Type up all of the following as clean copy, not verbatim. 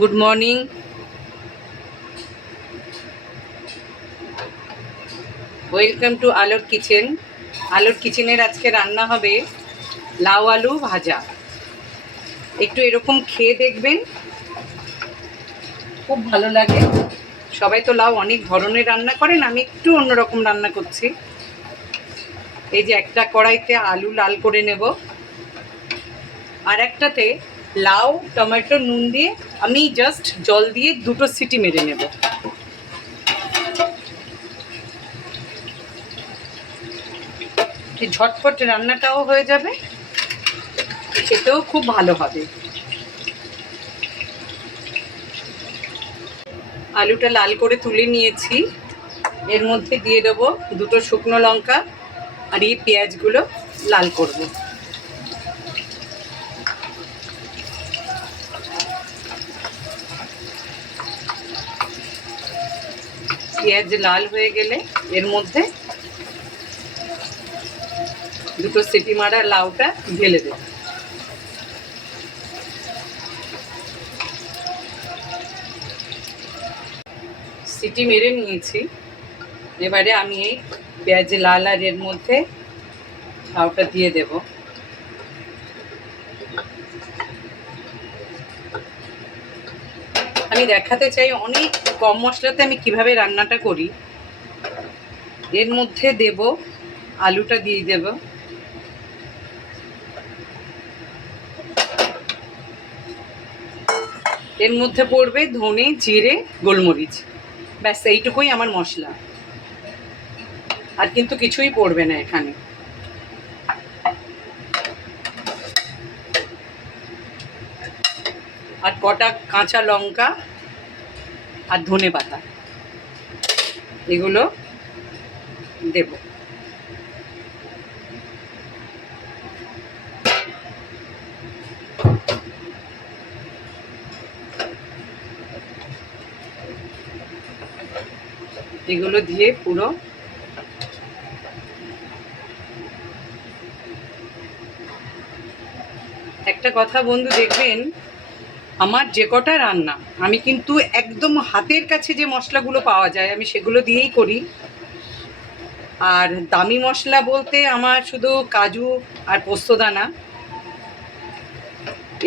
Good morning. Welcome to আলোর kitchen. আলোর কিচেনের আজকে রান্না হবে লাউ আলু ভাজা। একটু এরকম খেয়ে দেখবেন, খুব ভালো লাগে। সবাই তো লাউ অনেক ধরনের রান্না করেন, আমি একটু অন্যরকম রান্না করছি। এই যে একটা কড়াইতে আলু লাল করে নেব, আর একটাতে লাউ টমেটো নুন দিয়ে আমি জাস্ট জল দিয়ে 2টো সিটি মেরে নেব। ঝটপট রান্নাটাও হয়ে যাবে, খেতেও খুব ভালো হবে। আলুটা লাল করে তুলে নিয়েছি, এর মধ্যে দিয়ে দেবো 2টো শুকনো লঙ্কা, আর এই পেঁয়াজগুলো লাল করব। পেঁয়াজ লাল হয়ে গেলে এর মধ্যে 2টো সিটি মারা লাউটা ঢেলে দেব। সিটি মেরে নিয়েছি, এবারে আমি এই পেঁয়াজ লাল আর এর মধ্যে লাউটা দিয়ে দেব। আমি দেখাতে চাই অনেক কম মশলাতে আমি কিভাবে রান্নাটা করি। এর মধ্যে দেব আলুটা, দিয়ে দেব এর মধ্যে পড়বে ধনে জিরে গোলমরিচ, ব্যাস এইটুকুই আমার মশলা, আর কিন্তু কিছুই পড়বে না এখানে। আর কটা কাঁচা লঙ্কা আর ধনে পাতা, এগুলো দেব। এগুলো দিয়ে পুরো একটা কথা বন্ধু, দেখবেন আমার যে কটা রান্না আমি কিন্তু একদম হাতের কাছে যে মশলাগুলো পাওয়া যায় আমি সেগুলো দিয়েই করি। আর দামি মশলা বলতে আমার শুধু কাজু আর পোস্তদানা,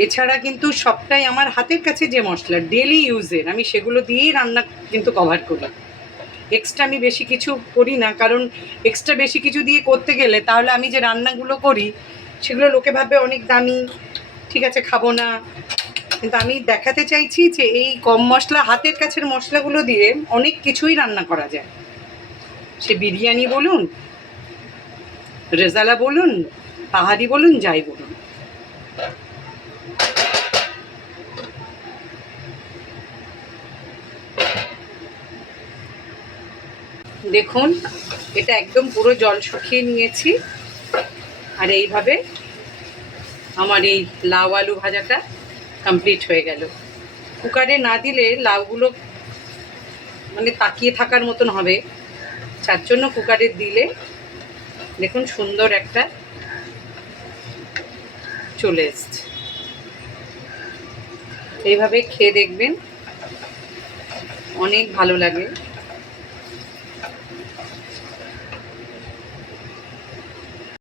এছাড়া কিন্তু সবটাই আমার হাতের কাছে যে মশলা ডেলি ইউজের, আমি সেগুলো দিয়েই রান্না কিন্তু কভার করি। এক্সট্রা আমি বেশি কিছু করি না, কারণ এক্সট্রা বেশি কিছু দিয়ে করতে গেলে তাহলে আমি যে রান্নাগুলো করি সেগুলো লোকে ভাববে অনেক দামি, ঠিক আছে খাবো না। কিন্তু আমি দেখাতে চাইছি যে এই কম মশলা হাতের কাছের মশলাগুলো দিয়ে অনেক কিছুই রান্না করা যায়। সে বিরিয়ানি বলুন, রেজালা বলুন, পাহাড়ি বলুন, যাই বলুন। দেখুন এটা একদম পুরো জল শুকিয়ে নিয়েছি, আর এইভাবে আমার এই লাউ আলু ভাজাটা কমপ্লিট হয়ে গেল। কুকারে না দিলে লাউগুলো মানে তাকিয়ে থাকার মতন হবে, যার জন্য কুকারে দিলে দেখুন সুন্দর একটা চলে এসছে। এইভাবে খেয়ে দেখবেন, অনেক ভালো লাগে।